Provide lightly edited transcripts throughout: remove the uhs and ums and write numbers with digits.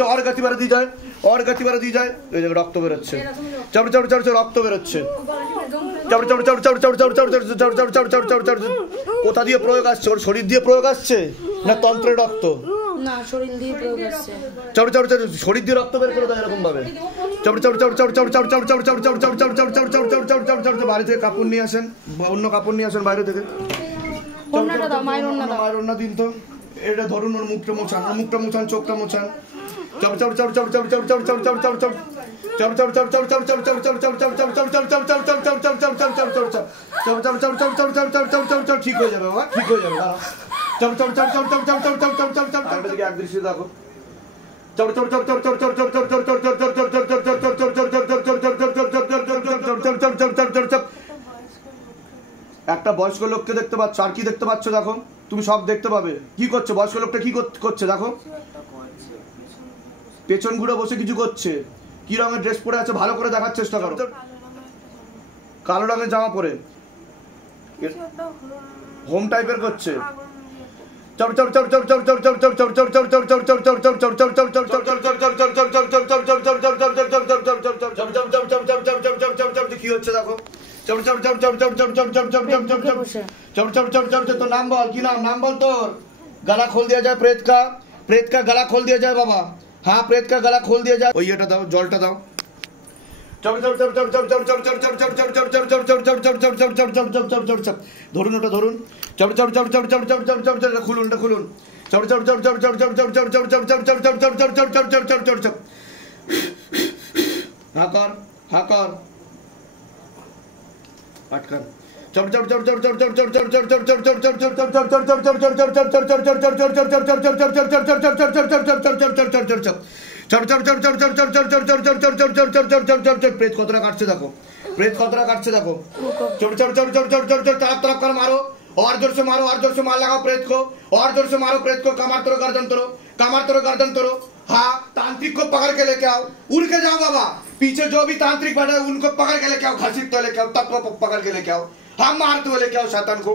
और गति बढ़ा दी जाए, और गति बढ़ा दी जाए। रक्त বেরোচ্ছে, রক্ত বেরোচ্ছে। কোথা দিয়ে প্রয়োগ আসছে? ওর শরীর দিয়ে প্রয়োগ আসছে না তন্ত্রের রক্ত? না, শরীর দিয়ে প্রয়োগ আসছে। শরীর দিয়ে রক্ত বের করে দেয় এরকম ভাবে। বাইরে থেকে কাপড় নিয়ে আসেন, অন্য কাপড় নিয়ে আসেন বাইরে থেকে। মায়ের ওড়না দিন তো। এটা ধরুন, ওর মুখটা মোছান, মুখটা মোছান, চোখটা মোছান। ঠিক হয়ে যাবে বাবা, ঠিক হয়ে যাবে। এক দৃষ্টি দেখো। একটা বয়স্ক লোককে দেখতে পাচ্ছ, আর কি দেখতে পাচ্ছ দেখো, তুমি সব দেখতে পাবে। কি করছে বয়স্ক লোকটা? কি করছে দেখো, পেছন ঘুরে বসে কিছু করছে। কি রঙের ড্রেস পরে আছে ভালো করে দেখার চেষ্টা করো। কালো রঙের জামা পরে হোম টাইপের করছে। কি হচ্ছে দেখো। तो नाम बोल, की नाम बोल तोर। गला खोल दिया जाए प्रेत का गला खोल दिया जाए बाबा। हाँ, प्रेत का गला खोल दिया जाए। ওই এটা দাও, জলটা দাও। ধরুন ওটা ধরুন। খুলুন, ওটা খুলুন। हाँ कर, हाँ कर। আটকান। प्रेत कतरा काटছে देखो, प्रेत कतरा काटছে देखो। तरफ कर मारो, और जोर से मारो, और जोर से मार लगाओ प्रेत को, और जोर से मारो प्रेत को। कमर तोड़ो, गर्दन तोड़ो, कमर तोड़ो, गर्दन तोड़ो। हाँ, तांत्रिक को पकड़ के लेके आओ, उड़ के जाओ बाबा। पीछे जो भी तांत्रिक बैठे हैं उनको पकड़ के लेके आओ, घसीट तो लेके आओ, तत्व पकड़ के लेके आओ। हाँ, मारते हुए लेके आओ शैतान को।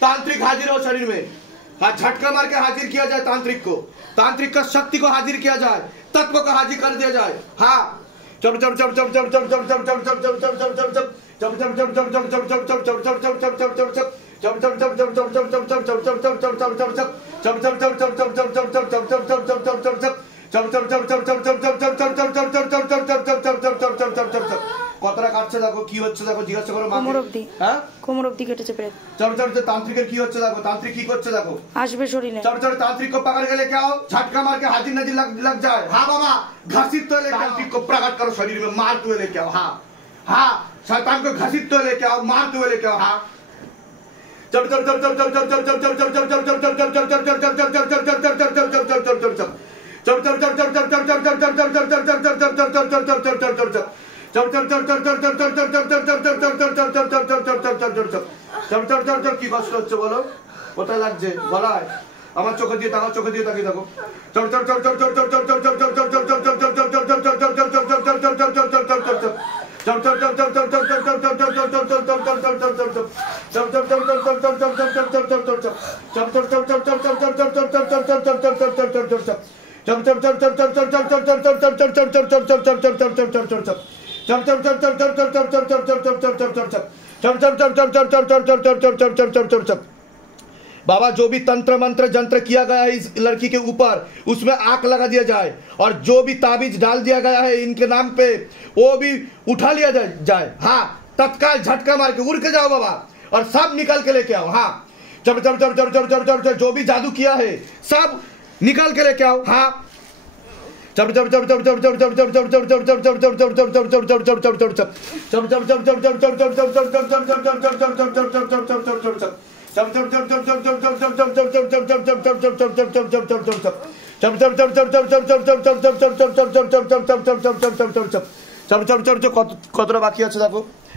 तांत्रिक हाजिर हो शरीर में। हाँ, झटका मार के हाजिर किया जाए तांत्रिक को, तांत्रिक का शक्ति को हाजिर किया जाए, तत्व को हाजिर कर दिया जाए। हाँ, কতটা কাটছে দেখো, কি হচ্ছে দেখো, জিজ্ঞাসা করো মাকে। কোমর অবধি। হ্যাঁ, কোমর অবধি কেটেছে প্রেত। तांत्रिक की হচ্ছে দেখো, तांत्रिक की করছে দেখো। আসবে শরীরে। तांत्रिक को पकड़ के लेके आओ, झटका मार के हाजिर नजर लग जाए। हाँ बाबा, घसीट तो लेके तांत्रिक को प्रकट करो शरीर में, मारते हुए लेके आओ। हाँ हाँ, शैतान को घसीट तो लेके आओ, मारते हुए लेके आओ। हाँ, কি কষ্ট হচ্ছে বলো, কোথায় লাগছে গলায়? আমার চোখে দিয়ে তাকাও, চোখে দিয়ে তাকিয়ে দেখো। बाबा, जो भी तंत्र मंत्र जंत्र किया गया है इस लड़की के ऊपर, उसमें आग लगा दिया जाए, और जो भी ताबीज डाल दिया गया है इनके नाम पे, वो भी उठा लिया जाए। हाँ, तत्काल झटका मार के उड़ के जाओ बाबा, और सब निकल के लेके आओ। हाँ, जो भी जादू किया है सब निकल के लेके आओ। हाँ, কতটা বাকি আছে দেখো,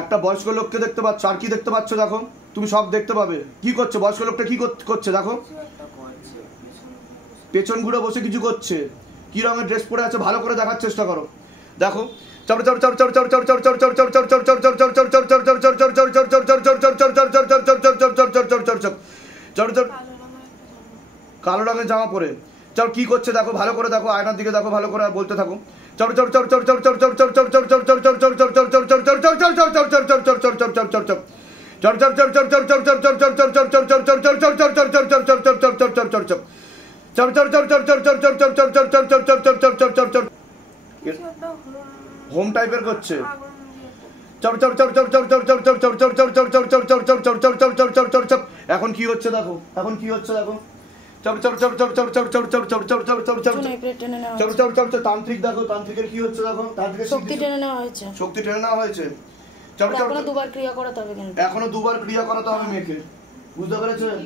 একটা বয়স্ক লোককে দেখতে পাচ্ছ, আর কি দেখতে পাচ্ছ দেখো, তুমি সব দেখতে পাবে। কি করছে বয়স্ক লোকটা, কি করছে দেখো, পেছন ঘুরে বসে কিছু করছে। কি রঙের ড্রেস পরে আছে ভালো করে দেখার চেষ্টা করো। দেখো কালো রঙের জামা পরে কি করছে দেখো, ভালো করে দেখো, আয়নার দিকে দেখো ভালো করে, বলতে থাকো। হোম টাইপের করছে। এখন কি হচ্ছে দেখো, এখন কি হচ্ছে দেখো, তান্ত্রিক দেখো, তান্ত্রিকের কি হচ্ছে দেখো, তান্ত্রিকের শক্তি টেনে নেওয়া হয়েছে, শক্তি টেনে নেওয়া হয়েছে। এখনো দুবার ক্রিয়া করাতে হবে, কিন্তু এখনো দুবার ক্রিয়া করাতে হবে মেয়েকে, বুঝতে পেরেছেন?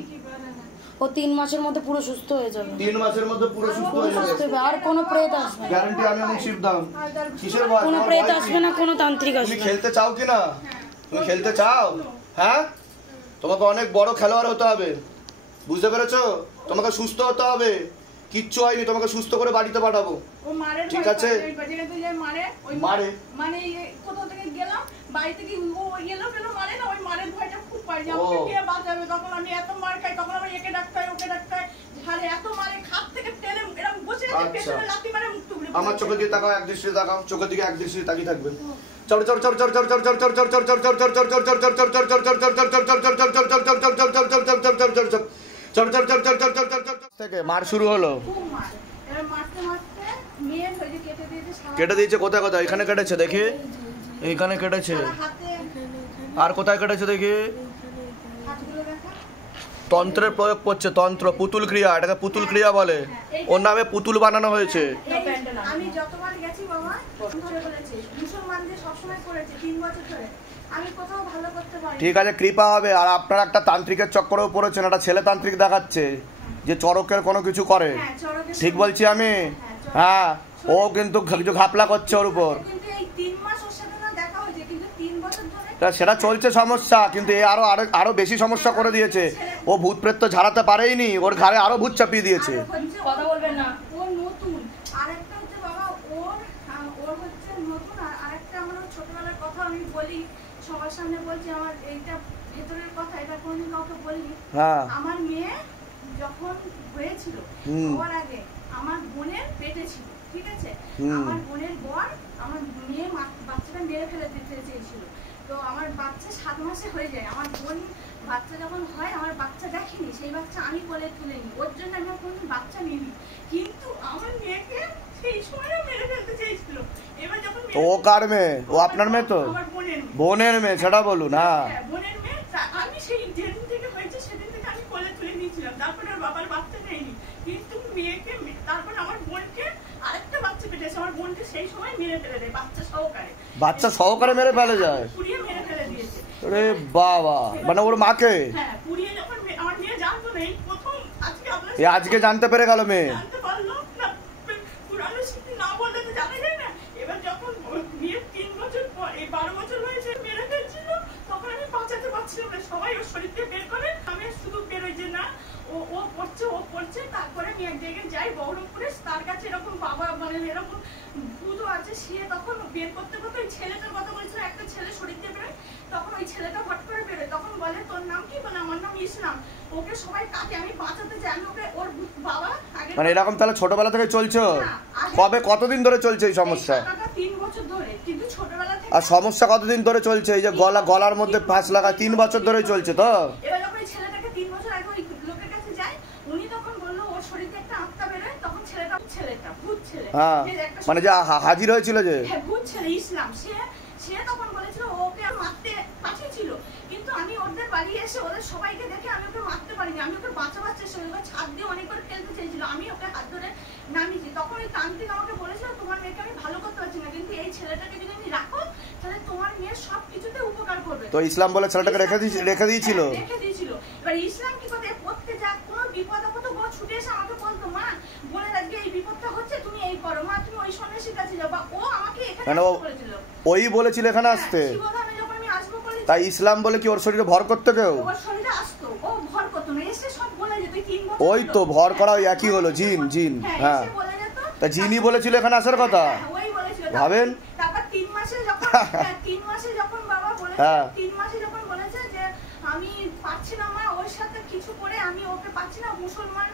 ও 3 মাসের মধ্যে পুরো সুস্থ হয়ে যাবে, 3 মাসের মধ্যে পুরো সুস্থ হয়ে যাবে। আর কোনো প্রেত আসবে না, গ্যারান্টি আমি এবং শিবদাম। কিসের ভয়? কোনো প্রেত আসবে না, কোনো তান্ত্রিক আসবে তুমি না। খেলতে চাও কি না? তুমি খেলতে চাও? হ্যাঁ, তোমাকে অনেক বড় খেলোয়াড় হতে হবে, বুঝতে পেরেছো? তোমাকে সুস্থ হতে হবে, কিচ্ছু হয়নি, তোমাকে সুস্থ করে বাড়িতে পাঠাবো, ঠিক আছে? মারে মানে কোথাও থেকে গেলাম বাড়িতে কি ও এলো পেলো মারে না, ওই মারের ভয়টা খুব পাই যে আমাকে কে বাঁচাবে। তখন আমি এত মার খাই, তখন আমার একে ডাকতে হয় ওকে ডাকতে হয়, ঝাড়ে এত মারে, খাট থেকে টেনে এরকম বসে আছে, পেছনে লাথি মারে মুখ টুকরে। আমার চোখের দিকে তাকাও, এক দৃষ্টিতে তাকাও, চোখের দিকে এক দৃষ্টিতে তাকিয়ে থাকবে। থেকে মার শুরু হলো, কেটে দিয়েছে। কোথায় কোথায়? এখানে কেটেছে দেখি, এইখানে কেটেছে, আর কোথায় কেটেছে দেখি? তন্ত্রের প্রয়োগ করছে, তন্ত্র, পুতুল ক্রিয়া, এটাকে পুতুল ক্রিয়া বলে। ওর নামে পুতুল বানানো হয়েছে। আমি যতবার গেছি বাবা ধরে বলেছি, মুসলমানদের সবসময় করেছে 3 বছর ধরে, আমি কোথাও ভালো করতে পারি। ঠিক আছে, কৃপা হবে। আর আপনারা একটা তান্ত্রিকের চক্করেও পড়েছেন, একটা ছেলে তান্ত্রিক দেখাচ্ছে যে চরকের কোনো কিছু করে, ঠিক বলছি আমি? হ্যাঁ, ও কিন্তু কিছু ঘাপলা করছে ওর উপর, কিন্তু এই 3 মাস ওর সাথে না দেখা হয়েছে, কিন্তু 3 বছর ধরে সেটা চলছে সমস্যা। কিন্তু এ আরো বেশি সমস্যা করে দিয়েছে। ও ভূত প্রেত তো ঝাড়াতে পারেইনি, ওর ঘাড়ে আরো ভূত চাপিয়ে দিয়েছে। কথা বলবেন না, ও নতুন। আরেকটা হচ্ছে বাবা ওর হচ্ছে নতুন। আর আরেকটা আমার ছোটবেলার কথা আমি বলি, সবার সামনে বলছি, আমার এইটা ভেতরের কথা, এটা কোনোদিন কাউকে বলিনি। হ্যাঁ, আমার মেয়ে যখন হয়েছিল হওয়ার আগে আমার বোনের পেটে ছিল, ঠিক আছে? আমার বোনের বর আমার মেয়ে বাচ্চাটা মেরে ফেলে দিতে চেয়েছিল। তো আমার বাচ্চা 7 মাসে হয়ে যায়। আমার বোন বাচ্চা যখন হয়, আমার বাচ্চা দেখেনি, সেই বাচ্চা আমি কোলে তুলে নিই, ওর জন্য আমি কোনো বাচ্চা নিইনি। কিন্তু আমার মেয়েকে সেই সময়ও মেরে ফেলতে চেয়েছিল। এবার যখন ও কার মেয়ে? ও আপনার মেয়ে তো? আমার বোনের মেয়ে, সেটা বলুন। হ্যাঁ, বোনের মেয়ে। আমি সেই যেদিন থেকে হয়েছে সেদিন থেকে আমি কোলে তুলে নিয়েছিলাম, তারপরে ওর বাবার বাচ্চা নেয়নি। কিন্তু মেয়েকে, তারপর আমার বোনকে আরেকটা বাচ্চা পেটেছে, আমার বোনকে সেই সময় মেরে ফেলে দেয়, বাচ্চা সহকারে। বাচ্চা সহকারে মেরে ফেলে যায়? পুড়িয়ে মেরে ফেলে দিয়েছে। আরে বাবা, মানে ওর মাকে? হ্যাঁ, পুড়িয়ে যখন আমার মেয়ে জানতো না, এই প্রথম আজকে জানতে পেরে গেল মেয়ে। জানতে পারলো না, পুরানো স্মৃতি না বললে তো জানা যায় না। এবার যখন বিয়ের 3 বছর পর, এই 12 বছর হয়েছে, মেরে ফেলছিল, তখন আমি বাঁচাতে পারছিলাম না। সবাই ওর শরীর থেকে বের করে, আমি শুধু বেরোই যে না ও পড়ছে। তারপরে আমি এক জায়গায় যাই বহরমপুরে, তার কাছে এরকম বাবা মানে এরকম ভূতও আছে। সে তখন বের করতে করতে ওই ছেলেটার কথা বলছিল, একটা ছেলে শরীর দিয়ে বেরোয়, তখন ওই ছেলেটা হট করে বেরোয়, তখন বলে তোর নাম কি? বলে আমার নাম ইসলাম। ওকে সবাই কাকে, আমি বাঁচাতে চাই, আমি ওকে, ওর বাবা আগে। মানে এরকম তাহলে ছোটবেলা থেকে চলছে? কবে, কতদিন ধরে চলছে এই সমস্যা? 3 বছর ধরে, কিন্তু ছোটবেলা থেকে। আর সমস্যা কতদিন ধরে চলছে? এই যে গলার মধ্যে ফাঁস লাগা 3 বছর ধরে চলছে তো? এবার যখন এই ছেলেটাকে 3 বছর আগে ওই লোকের কাছে যায়, উনি তখন বললো ওর শরীরে একটা আত্মা বেরোয়, তখন ছেলেটা ভূত ছেলে। হ্যাঁ, মানে যে হাজির হয়েছিল যে, হ্যাঁ, ভূত ছেলে ইসলাম। সে তখন বলেছিল ওকে মারতে পাঠিয়েছিল, কিন্তু আমি ওদের বাড়ি এসে ওদের সবাইকে দেখে আমি ওকে মারতে পারিনি, আমি ওকে বাঁচাবার চেষ্টা করি। ছাদ দিয়ে অনেকবার ফেলতে চেয়েছিল, আমি ওকে হাত ধরে নামিয়েছি। তখন ওই তান্ত্রিক আমাকে বলেছিল তোমার মেয়েকে আমি ভালো করতে পারছি না, কিন্তু এই ছেলেটাকে যদি আমি রাখো তাহলে তোমার মেয়ের সব কিছুতে উপকার করবে। তো ইসলাম বলে ছেলেটাকে রেখে দিয়েছিল। এবার ইসলাম কি কথা, পড়তে যা কোনো বিপদ আপদ ও ছুটে এসে আমাকে বলতো, মা বোনের আজকে এই বিপদটা হচ্ছে, তুমি এই করো, মা তুমি ওই সন্ন্যাসীর কাছে যাও। বা ও আমাকে এখানে বলেছিল, ওই বলেছিল এখানে আসতে। শিবধামে যখন আমি তাই ইসলাম বলে কি ওর শরীরে ভর করতে কেউ? ওর শরীরে আসতো, ও ভর করতো না, এসে সব বলে যেত 3 বছর। ওই তো ভর করা ওই একই হলো, জিন জিন। হ্যাঁ এসে বলে যেত। তা জিনই বলেছিল এখানে আসার কথা, ওই বলেছিল। ভাবেন। তারপর 3 মাসে যখন 3 মাসে যখন বাবা বলেছে, হ্যাঁ। 3 মাসে যখন বলেছে যে আমি পাচ্ছি না মা, ওর সাথে কিছু করে আমি ওকে পাচ্ছি না, মুসলমান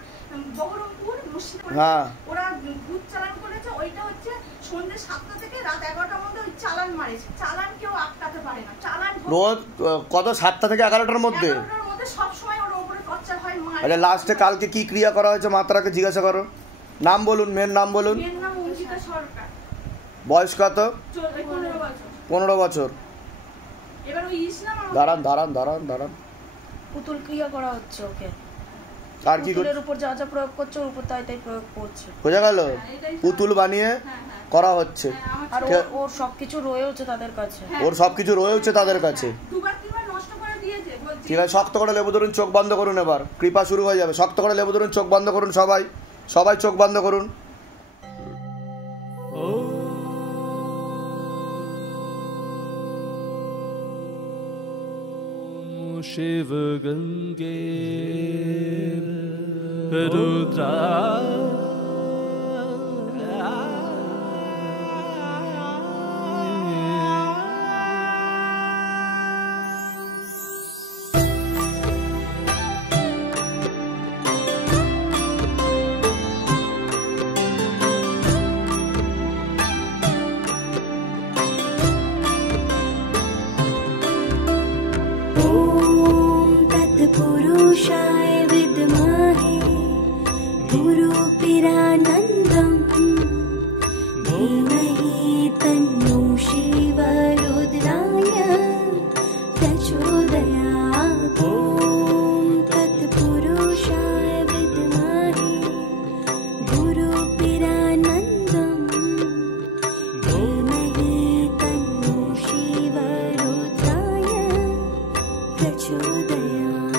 বহরমপুর মুসলিম হ্যাঁ। ওরা ভূত চালান করেছে, ওইটা হচ্ছে সন্ধ্যে 7টা থেকে রাত 11টার মধ্যে ওই চালান মারেছে। চালান কেউ আটকাতে পারে না, চালান রোজ কত 7টা থেকে 11টার মধ্যে? 11টার মধ্যে সব সময় ওর উপরে টর্চার হয়। আচ্ছা লাস্টে কালকে কি ক্রিয়া করা হয়েছে মাত্রাকে জিজ্ঞাসা করো। নাম বলুন, মেয়ের নাম বলুন। মেয়ের নাম অঙ্কিতা সরকার, বয়স কত? 15 বছর। 15 বছর। এবার ওই ইসলাম দাঁড়ান দাঁড়ান দাঁড়ান দাঁড়ান। পুতুল ক্রিয়া করা হচ্ছে ওকে, আর কি পুতুলের উপর যা যা প্রয়োগ করছে ওর উপর তাই তাই প্রয়োগ করছে। বোঝা গেল? পুতুল বানিয়ে করা হচ্ছে। আর ওর সবকিছু রয়েছে তাদের কাছে। ওর সবকিছু রয়েছে তাদের কাছে। দুবার তিনবার নষ্ট করে দিয়েছে। ঠিক আছে, শক্ত করে লেবু ধরুন, চোখ বন্ধ করুন, এবার কৃপা শুরু হয়ে যাবে। শক্ত করে লেবু ধরুন, চোখ বন্ধ করুন, সবাই সবাই চোখ বন্ধ করুন। शिव गंगे रुद्रा पुरुषाय विद्महे गुरुपिरानन्दं धीमहि तन्नो शिवरुद्राय प्रचोदयात्। ॐ तत्पुरुषाय विद्महे गुरुपिरानन्दं धीमहि तन्नो शिवरुद्राय प्रचोदयात्।